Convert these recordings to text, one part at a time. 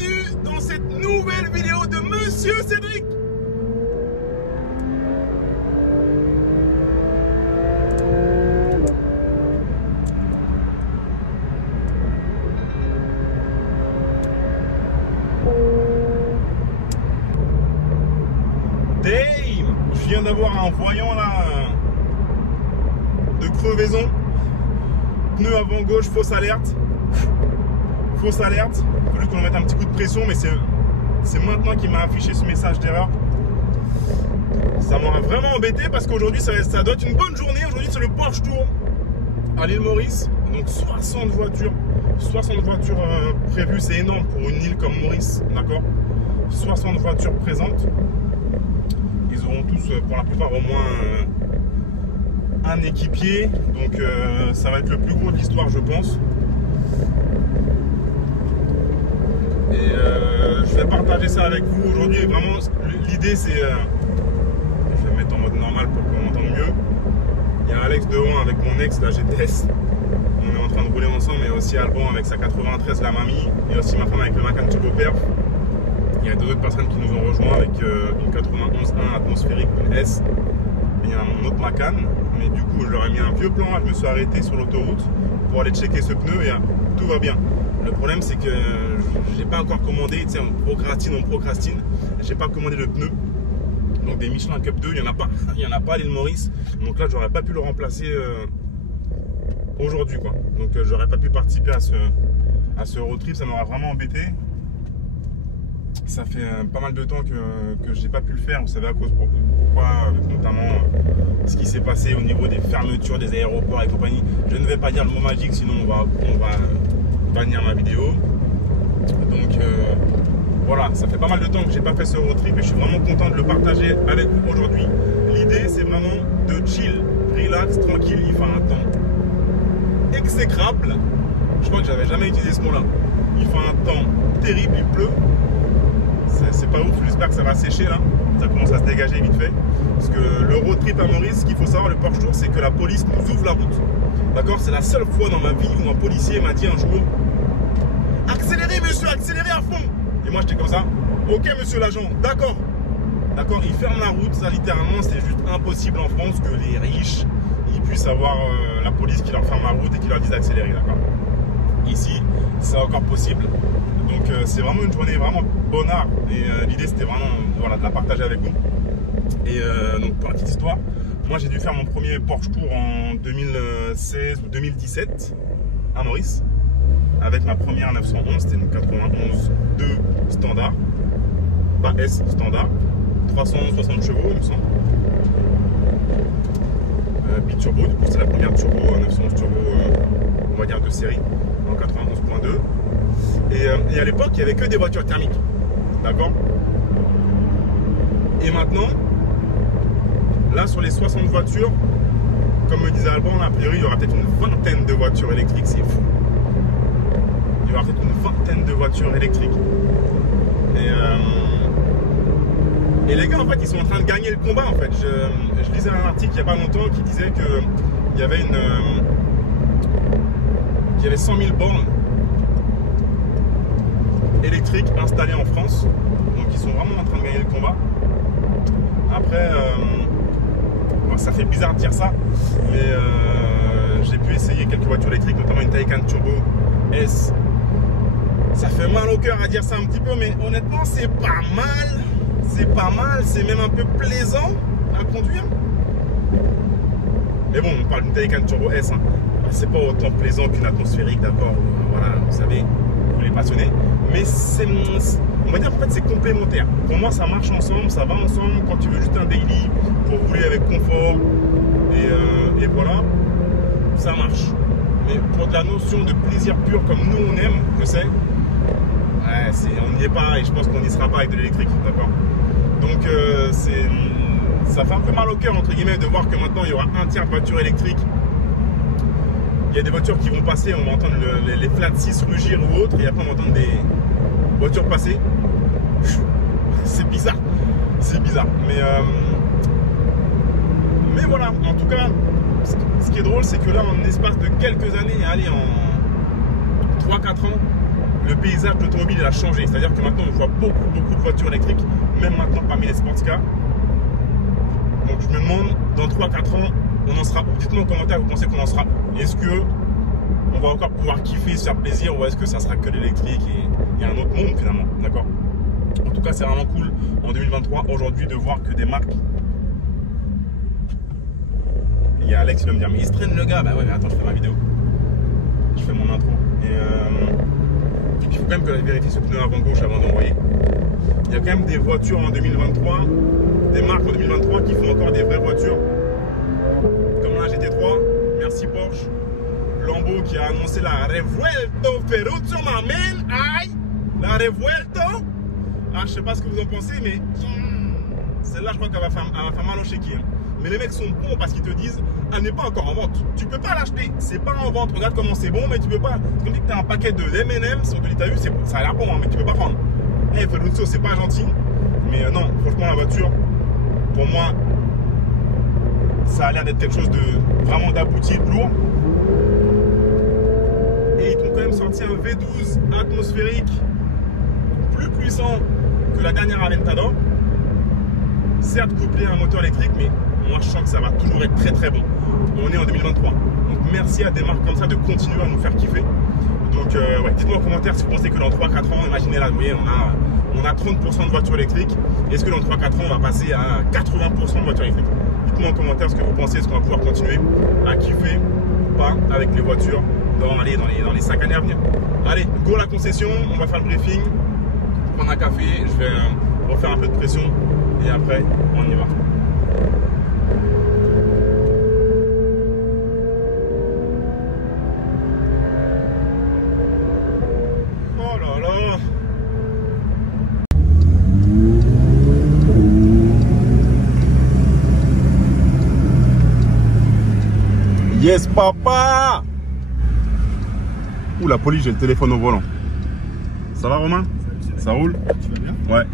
bienvenue dans cette nouvelle vidéo de Monsieur Cédric. Damn, je viens d'avoir un voyant là de crevaison. Pneu avant gauche, fausse alerte. Fausse alerte. Il faut juste qu'on mette un petit coup de pression, mais c'est maintenant qu'il m'a affiché ce message d'erreur. Ça m'aurait vraiment embêté parce qu'aujourd'hui ça doit être une bonne journée. Aujourd'hui c'est le Porsche Tour à l'île Maurice. Donc 60 voitures. 60 voitures prévues, c'est énorme pour une île comme Maurice, d'accord. 60 voitures présentes. Ils auront tous, pour la plupart, au moins un équipier. Donc ça va être le plus gros de l'histoire, je pense. Et je vais partager ça avec vous aujourd'hui. Vraiment, l'idée c'est... je vais me mettre en mode normal pour qu'on m'entende mieux. Il y a Alex devant avec mon ex, la GTS. On est en train de rouler ensemble. Et aussi Alban avec sa 93, la mamie. Et aussi ma femme avec le Macan Turbo Perf. Il y a deux autres personnes qui nous ont rejoints avec une 91.1 atmosphérique, une S. Et il y a mon autre Macan. Mais du coup, je leur ai mis un vieux plan. Je me suis arrêté sur l'autoroute pour aller checker ce pneu et tout va bien. Le problème, c'est que je n'ai pas encore commandé. Tu sais, on procrastine. J'ai pas commandé le pneu. Donc des Michelin Cup 2, il n'y en a pas. Il n'y en a pas à l'île Maurice. Donc là, j'aurais pas pu le remplacer aujourd'hui, quoi. Donc j'aurais pas pu participer à ce road trip. Ça m'aurait vraiment embêté. Ça fait pas mal de temps que je n'ai pas pu le faire. Vous savez à cause pourquoi, notamment ce qui s'est passé au niveau des fermetures des aéroports et compagnie. Je ne vais pas dire le mot magique, sinon on va bannir ma vidéo. Donc voilà, ça fait pas mal de temps que j'ai pas fait ce road trip et je suis vraiment content de le partager avec vous aujourd'hui. L'idée c'est vraiment de chill, relax, tranquille. Il fait un temps exécrable. Je crois que j'avais jamais utilisé ce mot là. Il fait un temps terrible, il pleut. C'est pas ouf, j'espère que ça va sécher là. Ça commence à se dégager vite fait. Parce que le road trip à Maurice, ce qu'il faut savoir, le Porsche Tour, c'est que la police nous ouvre la route. D'accord? C'est la seule fois dans ma vie où un policier m'a dit un jour: accélérez monsieur, accélérez à fond. Et moi j'étais comme ça: ok monsieur l'agent, d'accord. D'accord, il ferme la route, ça littéralement c'est juste impossible en France que les riches ils puissent avoir la police qui leur ferme la route et qui leur dise d'accélérer, d'accord. Ici, c'est encore possible. Donc c'est vraiment une journée vraiment bonnard. Et l'idée c'était vraiment voilà, de la partager avec vous. Et donc pour la petite histoire, moi j'ai dû faire mon premier Porsche Tour en 2016 ou 2017 à Maurice. Avec ma première 911, c'était une 91.2 standard. Pas S standard. 360 chevaux il me semble. Biturbo, du coup c'est la première turbo 911 turbo on va dire de série en 91.2. Et à l'époque, il n'y avait que des voitures thermiques. D'accord? Et maintenant, là, sur les 60 voitures, comme me disait Alban, a priori, il y aura peut-être une vingtaine de voitures électriques. C'est fou. Il y aura peut-être une vingtaine de voitures électriques. Et les gars, en fait, ils sont en train de gagner le combat, en fait. Je lisais un article il n'y a pas longtemps qui disait qu'il y avait qu'il y avait 100 000 bornes électriques installées en France. Donc ils sont vraiment en train de gagner le combat. Après bon, ça fait bizarre de dire ça, mais j'ai pu essayer quelques voitures électriques, notamment une Taycan Turbo S. Ça fait mal au cœur à dire ça un petit peu, mais honnêtement c'est pas mal. C'est pas mal, c'est même un peu plaisant à conduire. Mais bon, on parle d'une Taycan Turbo S, hein. C'est pas autant plaisant qu'une atmosphérique, d'accord. Voilà, vous savez, pour les passionnés. Mais c'est, on va dire qu'en fait c'est complémentaire. Pour moi ça marche ensemble, ça va ensemble. Quand tu veux juste un daily pour rouler avec confort et voilà, ça marche. Mais pour de la notion de plaisir pur comme nous on aime, je sais, ouais, on n'y est pas et je pense qu'on n'y sera pas avec de l'électrique, d'accord. Donc ça fait un peu mal au cœur entre guillemets de voir que maintenant il y aura un tiers de voitures électriques. Il y a des voitures qui vont passer, on va entendre les flat 6 rugir ou autre, et après on va entendre des voitures passer. C'est bizarre, c'est bizarre. Mais voilà, en tout cas, ce qui est drôle, c'est que là, en espace de quelques années, allez, en 3-4 ans, le paysage de l'automobile il a changé. C'est-à-dire que maintenant on voit beaucoup de voitures électriques, même maintenant parmi les sports cars. Donc je me demande, dans 3-4 ans, on en sera où? Dites-moi en commentaire, vous pensez qu'on en sera où? Est-ce que on va encore pouvoir kiffer, se faire plaisir, ou est-ce que ça sera que l'électrique et un autre monde finalement? D'accord. En tout cas, c'est vraiment cool en 2023 aujourd'hui de voir que des marques. Il y a Alex qui va me dire, mais il se traîne le gars. Bah ouais, mais attends, je fais ma vidéo. Je fais mon intro. Et il faut quand même que je vérifie ce pneu avant gauche avant d'envoyer. Il y a quand même des voitures en 2023, des marques en 2023 qui font encore des vraies voitures. Comme la GT3, merci Porsche. Lambo qui a annoncé la Revuelto Ferruccio, ma man. Aïe, la Revuelto. Ah, je sais pas ce que vous en pensez, mais celle-là, je crois qu'elle va faire mal au chéquier. Mais les mecs sont bons parce qu'ils te disent, elle n'est pas encore en vente. Tu peux pas l'acheter, c'est pas en vente. Regarde comment c'est bon, mais tu peux pas. C'est comme si tu as un paquet de M&M's, on te dit, t'as vu, ça a l'air bon, hein, mais tu peux pas prendre. Eh, Ferruccio, c'est pas gentil. Mais non, franchement, la voiture, pour moi, ça a l'air d'être quelque chose de vraiment d'abouti, de lourd. Et ils t'ont quand même sorti un V12 atmosphérique plus puissant que la dernière Aventador. Certes couplé à un moteur électrique, mais moi je sens que ça va toujours être très bon. On est en 2023. Donc merci à des marques comme ça de continuer à nous faire kiffer. Donc ouais, dites-moi en commentaire si vous pensez que dans 3-4 ans, imaginez là, vous voyez, on a 30% de voitures électriques. Est-ce que dans 3-4 ans, on va passer à 80% de voitures électriques? Dites-moi en commentaire ce que vous pensez. Est-ce qu'on va pouvoir continuer à kiffer ou pas avec les voitures dans les 5 années à venir? Allez, go la concession, on va faire le briefing, prendre un café, je vais refaire un peu de pression et après on y va. Oh là là. Yes papa. Ouh la police, j'ai le téléphone au volant. Ça va Romain? Ça roule? Tu vas bien? Ouais.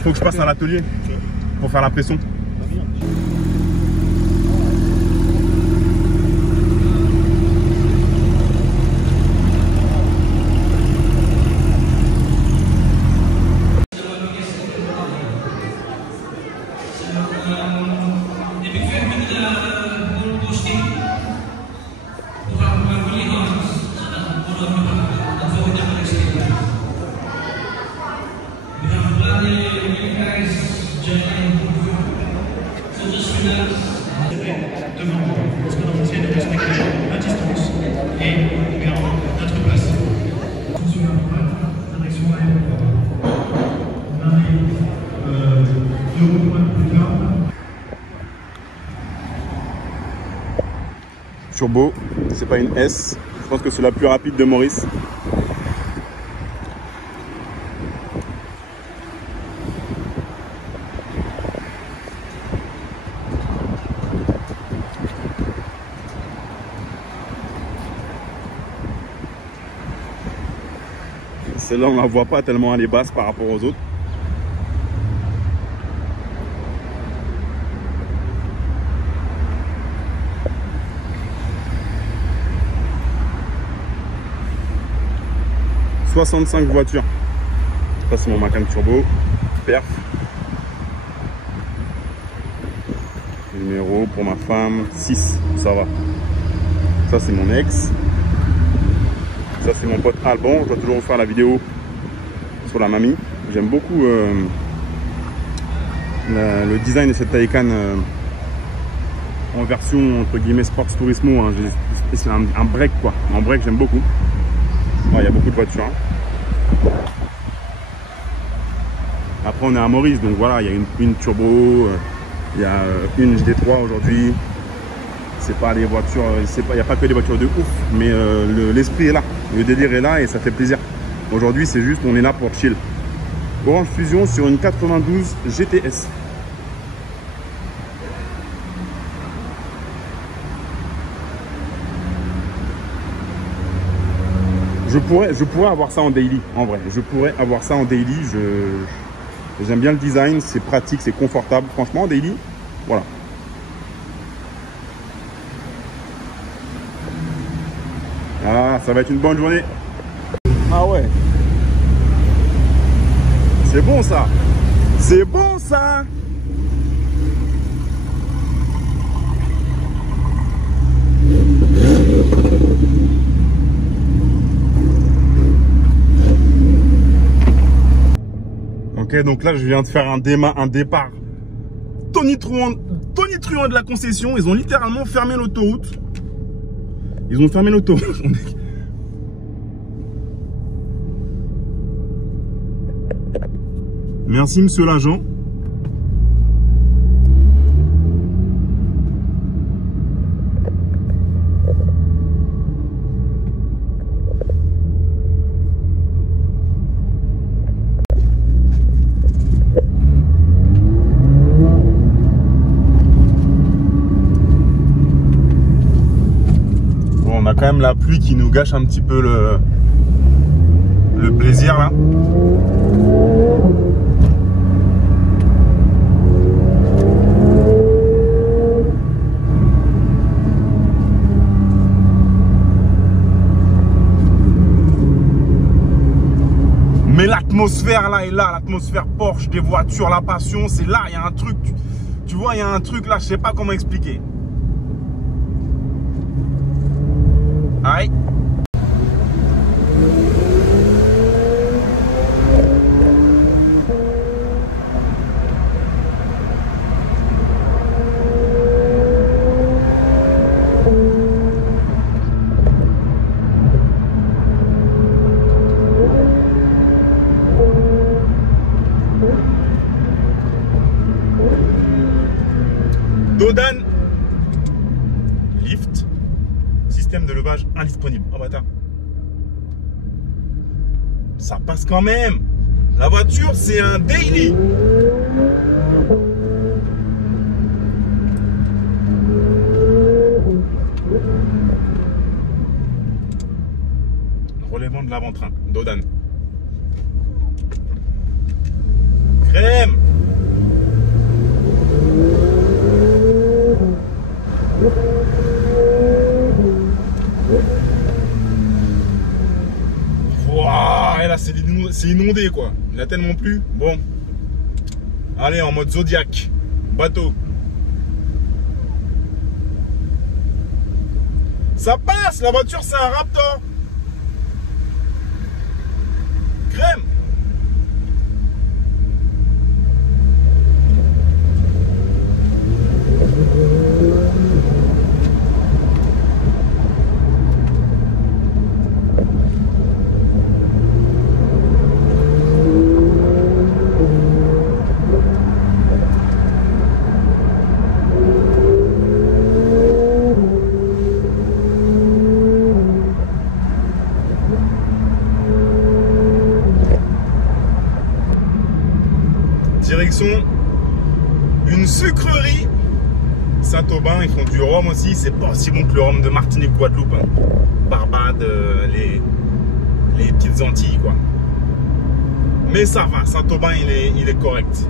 Faut que je passe à l'atelier pour faire la pression. Turbo, c'est pas une S, je pense que c'est la plus rapide de Maurice. Celle-là on la voit pas tellement elle est basse par rapport aux autres. « 65 voitures. Ça c'est mon Macan Turbo. Perf. Numéro pour ma femme 6. Ça va. Ça c'est mon ex. Ça c'est mon pote Alban. Je dois toujours vous faire la vidéo sur la mamie. J'aime beaucoup le design de cette Taycan en version entre guillemets Sports Turismo. Hein. C'est un break quoi. En break j'aime beaucoup. Il y a beaucoup de voitures. Hein. Après on est à Maurice, donc voilà, il y a une turbo, il y a une GT3 aujourd'hui. C'est pas les voitures, il n'y a pas que des voitures de ouf, mais l'esprit est là, le délire est là et ça fait plaisir. Aujourd'hui c'est juste, on est là pour chill. Orange Fusion sur une 92 GTS. Je pourrais avoir ça en daily, en vrai. Je pourrais avoir ça en daily. J'aime bien le design, c'est pratique, c'est confortable. Franchement, en daily, voilà. Ah, ça va être une bonne journée. Ah ouais. C'est bon ça. C'est bon ça. Ok, donc là je viens de faire un départ tonitruant de la concession. Ils ont littéralement fermé l'autoroute. Ils ont fermé l'autoroute. Merci monsieur l'agent. Bon, on a quand même la pluie qui nous gâche un petit peu le plaisir là. Mais l'atmosphère là est là, l'atmosphère Porsche, des voitures, la passion, c'est là, il y a un truc, tu vois, il y a un truc là, je sais pas comment expliquer. Aïe. Dodan lift, système de levage indisponible. Oh bah attends, ça passe quand même. La voiture c'est un daily. Relèvement de l'avant-train, Dodan. Crème. Wow, et là c'est inondé quoi. Il a tellement plu. Bon. Allez, en mode Zodiac. Bateau. Ça passe, la voiture c'est un Raptor. Crème. Direction une sucrerie Saint-Aubin. Ils font du rhum aussi. C'est pas aussi bon que le rhum de Martinique, Guadeloupe, hein. Barbade, les petites Antilles quoi. Mais ça va, Saint-Aubin il est correct.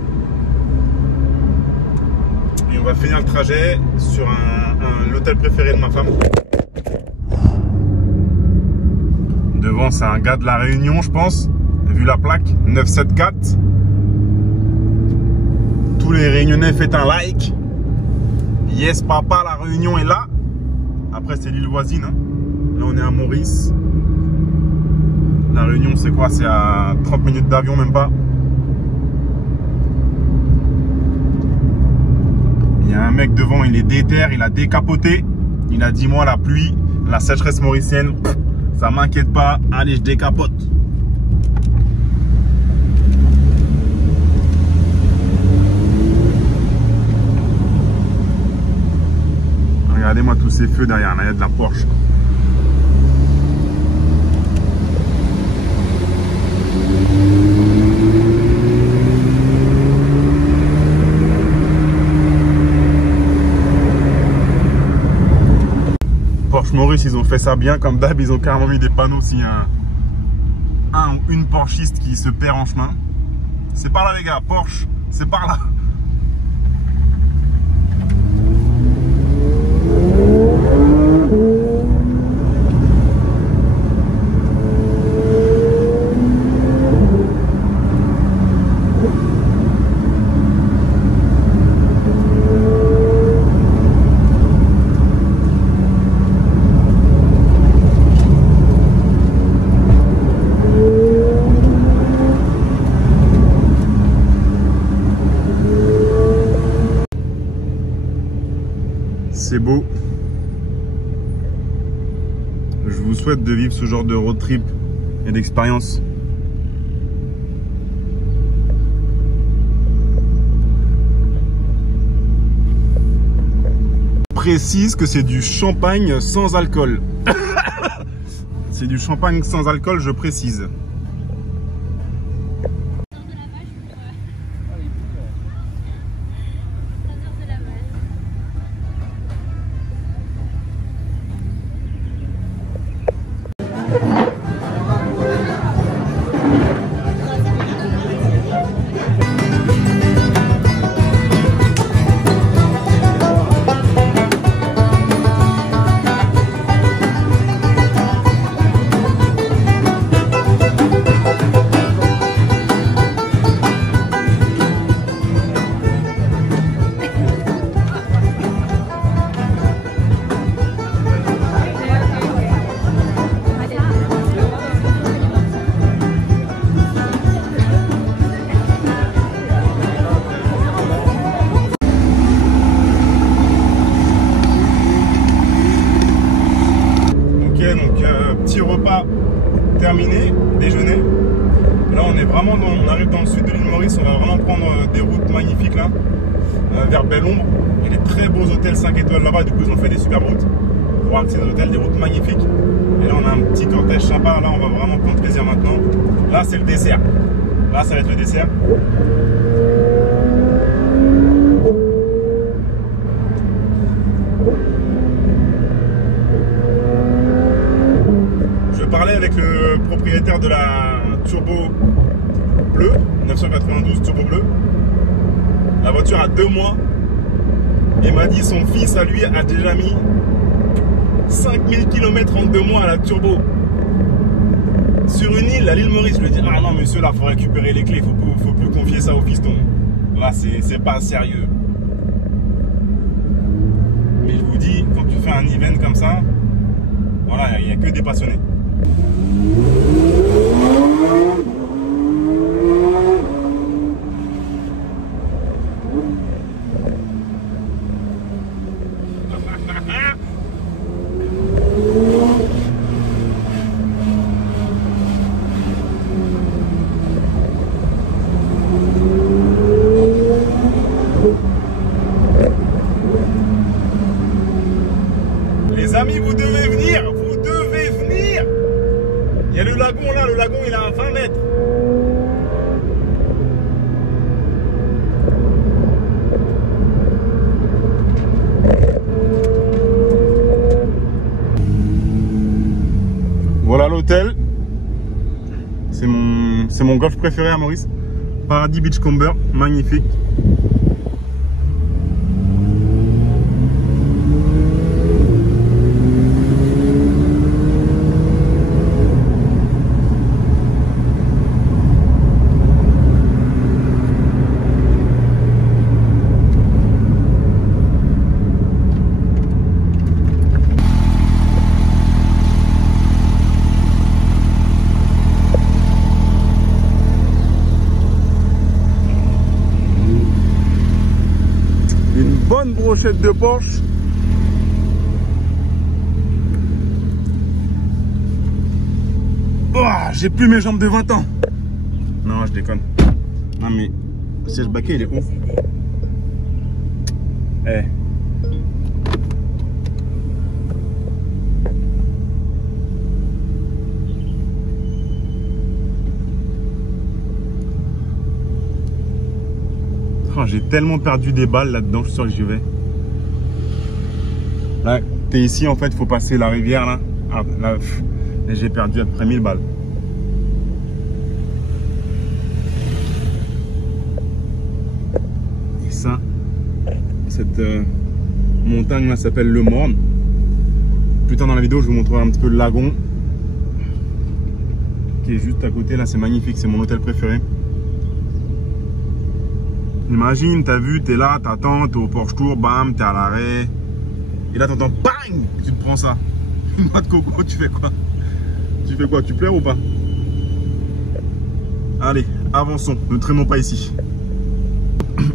Et on va finir le trajet sur l'hôtel préféré de ma femme. Devant c'est un gars de la Réunion je pense. Vu la plaque 974. Tous les Réunionnais faites un like. Yes papa, la Réunion est là. Après c'est l'île voisine, hein. Là on est à Maurice. La Réunion c'est quoi? C'est à 30 minutes d'avion, même pas. Il y a un mec devant, il est déter, il a décapoté. Il a dit moi la pluie, la sécheresse mauricienne, ça m'inquiète pas. Allez, je décapote. Regardez-moi tous ces feux derrière, là, il y a de la Porsche. Porsche Maurice, ils ont fait ça bien, comme d'hab, ils ont carrément mis des panneaux s'il y a un ou une Porschiste qui se perd en chemin. C'est par là les gars, Porsche, c'est par là. c'est beau. Je vous souhaite de vivre ce genre de road trip et d'expérience. Précise que c'est du champagne sans alcool. C'est du champagne sans alcool, je précise. Petit repas terminé, déjeuner. Là on est vraiment on arrive dans le sud de l'île Maurice, on va vraiment prendre des routes magnifiques là, vers Belle-Ombre. Il y a des très beaux hôtels 5 étoiles là-bas, du coup ils ont fait des super routes pour accéder aux hôtels, des routes magnifiques. Et là on a un petit cortège sympa, là on va vraiment prendre plaisir maintenant. Là c'est le dessert, là ça va être le dessert. Parler avec le propriétaire de la Turbo bleue, 992 Turbo bleue. La voiture a 2 mois. Il m'a dit son fils à lui a déjà mis 5000 km en 2 mois à la Turbo. Sur une île, à l'île Maurice. Je lui ai dit, ah non monsieur, là faut récupérer les clés, faut plus confier ça au fiston. Là c'est pas sérieux. Mais je vous dis, quand tu fais un event comme ça, voilà, il n'y a que des passionnés. Les amis, vous devez venir, vous devez venir. Il y a le lagon là, le lagon il a 20 mètres. Voilà l'hôtel. C'est mon golf préféré à Maurice. Paradis Beachcomber, magnifique. Bonne brochette de Porsche. Oh, j'ai plus mes jambes de 20 ans. Non, je déconne. Non mais, le siège baquet il est où? Eh. Oh, j'ai tellement perdu des balles là-dedans, je suis sûr que j'y vais. Là, t'es ici, en fait, il faut passer la rivière là. Ah, là et j'ai perdu à peu près 1000 balles. Et ça, cette montagne là s'appelle le Morne. Plus tard dans la vidéo, je vous montrerai un petit peu le lagon qui est juste à côté. Là, c'est magnifique, c'est mon hôtel préféré. Imagine, t'as vu, t'es là, t'attends, t'es au Porsche Tour, bam, t'es à l'arrêt. Et là, t'entends, bang, tu te prends ça. Moi de coco, tu fais quoi? Tu fais quoi? Tu pleures ou pas? Allez, avançons, ne traînons pas ici.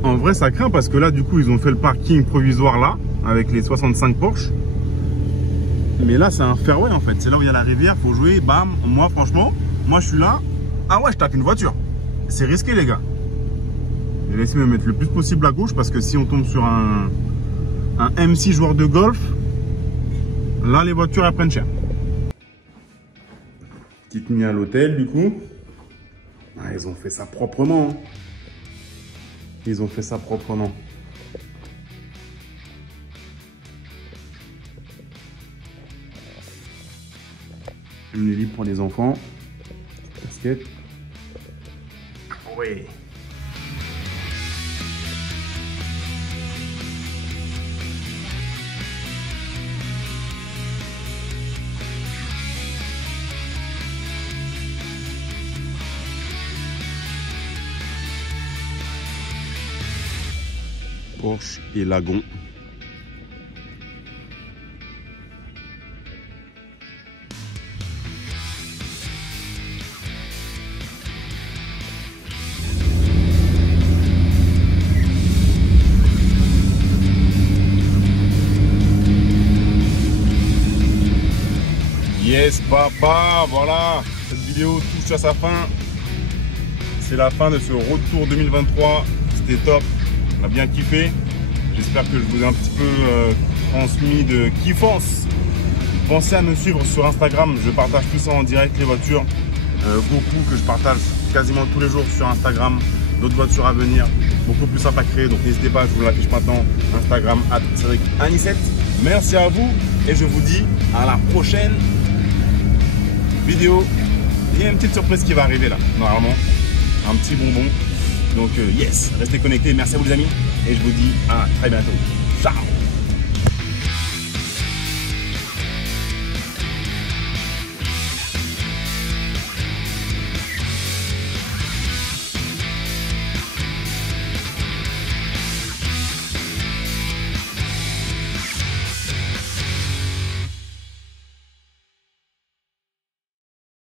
En vrai, ça craint parce que là, du coup, ils ont fait le parking provisoire là, avec les 65 Porsche. Mais là, c'est un fairway en fait. C'est là où il y a la rivière, faut jouer, bam. Moi, franchement, moi je suis là. Ah ouais, je tape une voiture. C'est risqué, les gars. Je vais essayer de me mettre le plus possible à gauche parce que si on tombe sur un MC joueur de golf, là, les voitures elles prennent cher. Petite nuit à l'hôtel, du coup. Ah, ils ont fait ça proprement. Hein. Ils ont fait ça proprement. Une lit pour les enfants. Casquette. Oui. Porsche et Lagon. Yes papa, voilà, cette vidéo touche à sa fin. C'est la fin de ce retour 2023. C'était top, on a bien kiffé. J'espère que je vous ai un petit peu transmis de kiffance. Pensez à me suivre sur Instagram, je partage tout ça en direct, les voitures. Beaucoup que je partage quasiment tous les jours sur Instagram. D'autres voitures à venir, beaucoup plus simple à créer. Donc n'hésitez pas, je vous l'affiche maintenant. Instagram @cedric117. Merci à vous et je vous dis à la prochaine vidéo. Il y a une petite surprise qui va arriver là, normalement. Un petit bonbon. Donc yes, restez connectés. Merci à vous les amis. Et je vous dis à très bientôt. Ciao.